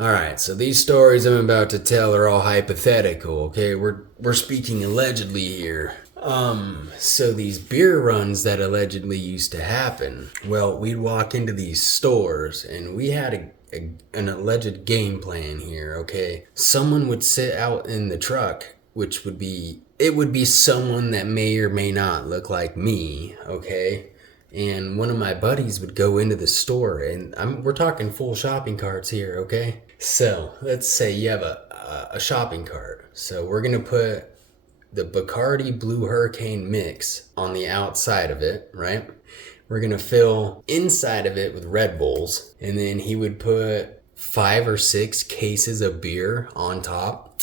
Alright, so these stories I'm about to tell are all hypothetical, okay? We're speaking allegedly here. So these beer runs that allegedly used to happen, well, we'd walk into these stores and we had an alleged game plan here, okay? Someone would sit out in the truck, which would be, it would be someone that may or may not look like me, okay? And one of my buddies would go into the store, and we're talking full shopping carts here, okay? So let's say you have a shopping cart. So we're gonna put the Bacardi Blue Hurricane mix on the outside of it, right? We're gonna fill inside of it with Red Bulls, and then he would put 5 or 6 cases of beer on top,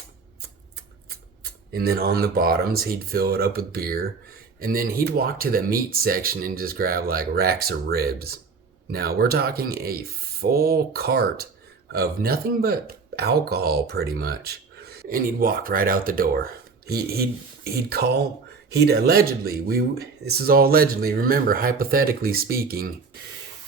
and then on the bottoms he'd fill it up with beer. And then he'd walk to the meat section and just grab like racks of ribs. Now we're talking a full cart of nothing but alcohol pretty much. And he'd walk right out the door. He'd allegedly, this is all allegedly, remember, hypothetically speaking.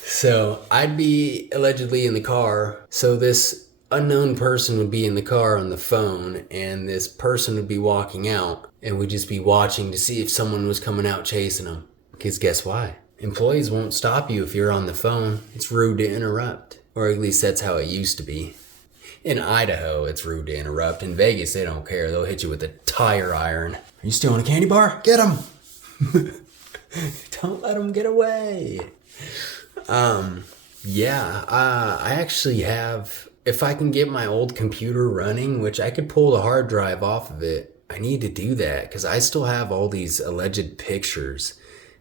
So I'd be allegedly in the car. So this unknown person would be in the car on the phone, and this person would be walking out, and we'd just be watching to see if someone was coming out chasing them. Because guess why? Employees won't stop you if you're on the phone. It's rude to interrupt. Or at least that's how it used to be. In Idaho, it's rude to interrupt. In Vegas, they don't care. They'll hit you with a tire iron. Are you stealing a candy bar? Get them! Don't let them get away. I actually have... If I can get my old computer running, which I could pull the hard drive off of it, I need to do that because I still have all these alleged pictures.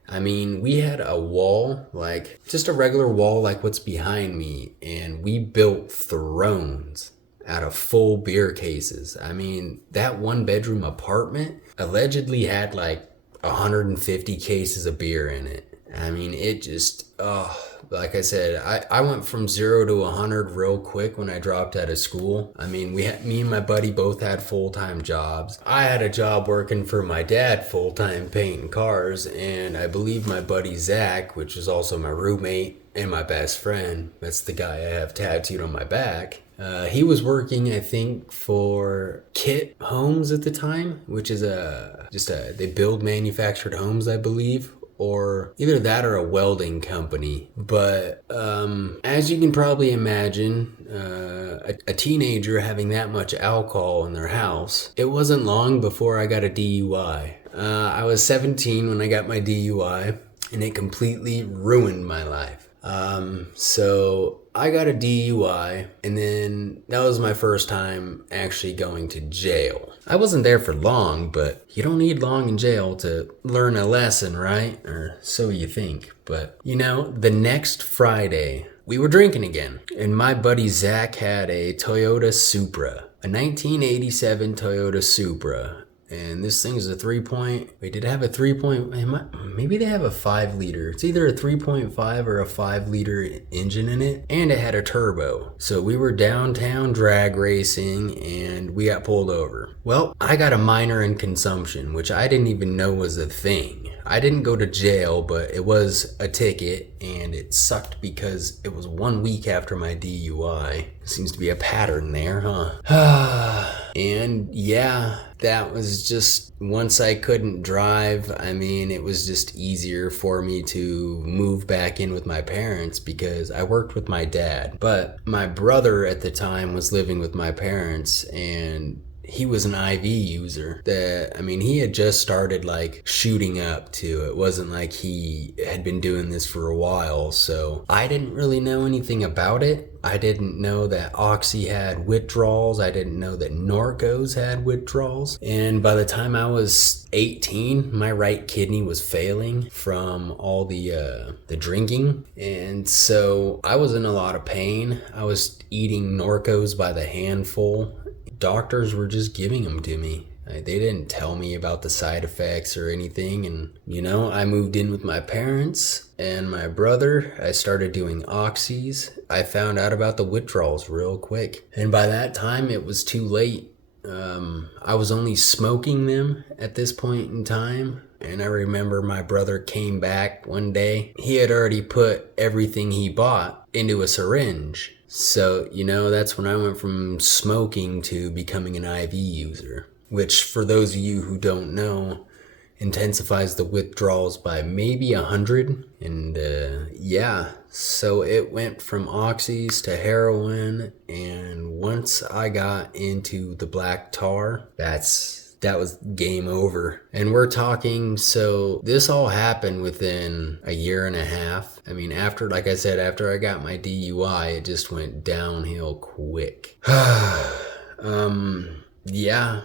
I mean, we had a wall, like just a regular wall like what's behind me, and we built thrones out of full beer cases. I mean, that 1-bedroom apartment allegedly had like 150 cases of beer in it. I mean, it just, like I said, I went from 0 to 100 real quick when I dropped out of school. I mean, me and my buddy both had full-time jobs. I had a job working for my dad full-time painting cars, and I believe my buddy Zach, which was also my roommate and my best friend, that's the guy I have tattooed on my back, he was working, I think, for Kit Homes at the time, which is they build manufactured homes, I believe. Or either that or a welding company. But as you can probably imagine, a teenager having that much alcohol in their house, it wasn't long before I got a DUI. I was 17 when I got my DUI, and it completely ruined my life. So I got a DUI, and then that was my first time actually going to jail. I wasn't there for long, but you don't need long in jail to learn a lesson, right? Or so you think. But, the next Friday, we were drinking again. And my buddy Zach had a Toyota Supra, a 1987 Toyota Supra. And this thing is a 3-point, wait, did it have a 3-point, maybe they have a 5-liter. It's either a 3.5 or a 5-liter engine in it, and it had a turbo. So we were downtown drag racing, and we got pulled over. Well, I got a minor in consumption, which I didn't even know was a thing. I didn't go to jail, but it was a ticket, and it sucked because it was 1 week after my DUI. Seems to be a pattern there, huh? And yeah, that was just, once I couldn't drive, I mean, it was just easier for me to move back in with my parents because I worked with my dad. But my brother at the time was living with my parents, and he was an IV user he had just started like shooting up too. It wasn't like he had been doing this for a while, so I didn't really know anything about it. I didn't know that Oxy had withdrawals. I didn't know that Norcos had withdrawals. And by the time I was 18, my right kidney was failing from all the drinking. And so I was in a lot of pain. I was eating Norcos by the handful. Doctors were just giving them to me. They didn't tell me about the side effects or anything. And, I moved in with my parents and my brother. I started doing oxys. I found out about the withdrawals real quick. And by that time, it was too late. I was only smoking them at this point in time. And I remember my brother came back one day. He had already put everything he bought into a syringe. So, that's when I went from smoking to becoming an IV user, which, for those of you who don't know, intensifies the withdrawals by maybe 100. And yeah, so it went from oxys to heroin. And once I got into the black tar, that was game over. And we're talking, so this all happened within a year and a half. I mean, like I said, after I got my DUI, it just went downhill quick. Yeah,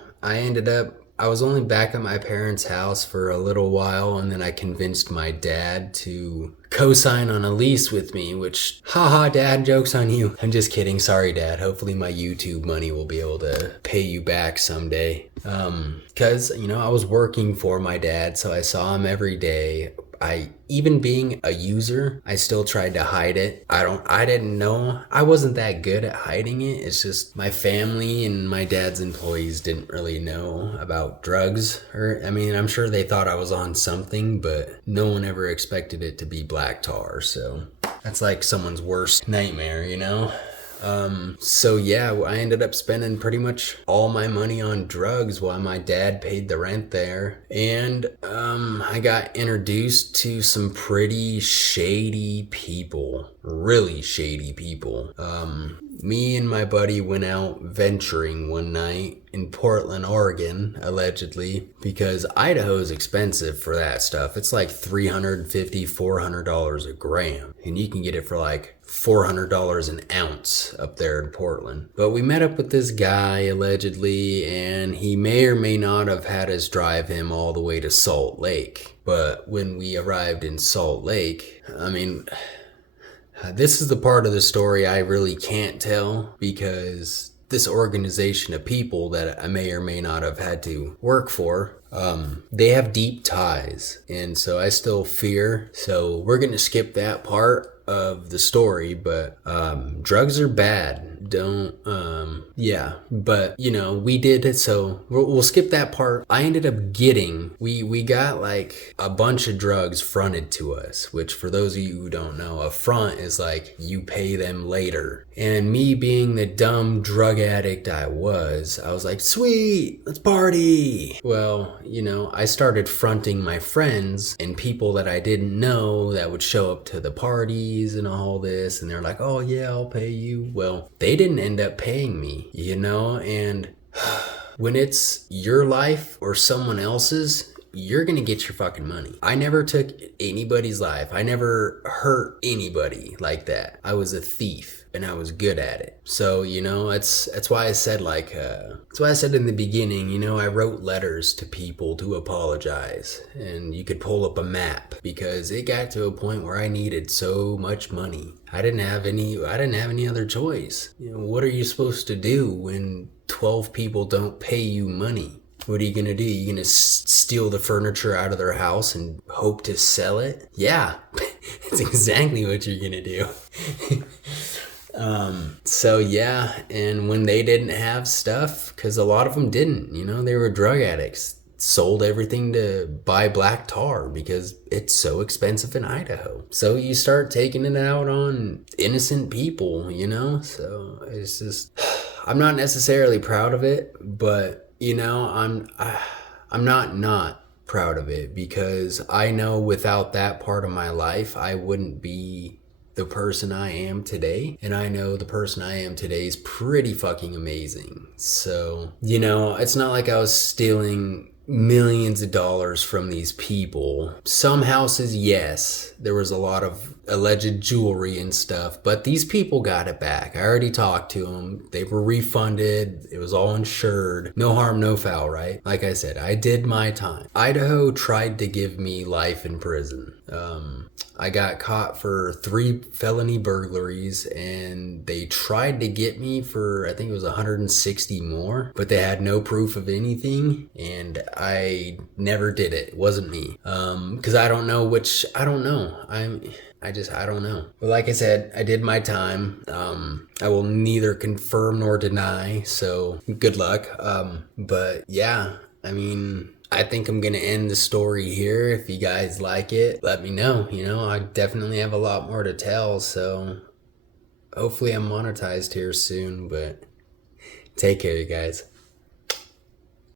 I was only back at my parents' house for a little while, and then I convinced my dad to co-sign on a lease with me, which, haha, Dad, joke's on you. I'm just kidding. Sorry, Dad. Hopefully my YouTube money will be able to pay you back someday. Because, I was working for my dad, so I saw him every day. Even being a user, I still tried to hide it. I didn't know. I wasn't that good at hiding it. It's just my family and my dad's employees didn't really know about drugs. I'm sure they thought I was on something, but no one ever expected it to be black tar. So that's like someone's worst nightmare, So yeah, I ended up spending pretty much all my money on drugs while my dad paid the rent there. And I got introduced to some pretty shady people, really shady people. Me and my buddy went out venturing one night in Portland, Oregon, allegedly, because Idaho is expensive for that stuff. It's like $350, $400 a gram, and you can get it for like $400 an ounce up there in Portland. But we met up with this guy, allegedly, and he may or may not have had us drive him all the way to Salt Lake. But when we arrived in Salt Lake, this is the part of the story I really can't tell, because this organization of people that I may or may not have had to work for, they have deep ties, and so I still fear. So we're going to skip that part of the story, but drugs are bad. But we did it, so we'll skip that part. I ended up we got like a bunch of drugs fronted to us, which, for those of you who don't know, a front is like you pay them later. And me being the dumb drug addict I was like, sweet, let's party. Well, I started fronting my friends and people that I didn't know that would show up to the parties and all this, and they're like, oh yeah, I'll pay you. Well, they didn't end up paying me, and when it's your life or someone else's, you're gonna get your fucking money. I never took anybody's life. I never hurt anybody like that. I was a thief, and I was good at it. So, that's why I said, that's why I said in the beginning, I wrote letters to people to apologize, and you could pull up a map, because it got to a point where I needed so much money. I didn't have any other choice. What are you supposed to do when 12 people don't pay you money? What are you going to do? You going to steal the furniture out of their house and hope to sell it? Yeah, that's exactly what you're going to do. So yeah, and when they didn't have stuff, because a lot of them didn't, they were drug addicts, sold everything to buy black tar because it's so expensive in Idaho. So you start taking it out on innocent people, so it's just, I'm not necessarily proud of it, but I'm not proud of it, because I know without that part of my life, I wouldn't be the person I am today. And I know the person I am today is pretty fucking amazing. So, it's not like I was stealing millions of dollars from these people. Some houses, yes, there was a lot of alleged jewelry and stuff, but these people got it back. I already talked to them. They were refunded. It was all insured. No harm, no foul, right? Like I said, I did my time. Idaho tried to give me life in prison. I got caught for 3 felony burglaries, and they tried to get me for, I think it was 160 more, but they had no proof of anything, and I never did it. It wasn't me. Because I don't know. I don't know. But like I said, I did my time. I will neither confirm nor deny, so good luck. But yeah, I think I'm going to end the story here. If you guys like it, let me know. I definitely have a lot more to tell, so Hopefully I'm monetized here soon, but take care, you guys.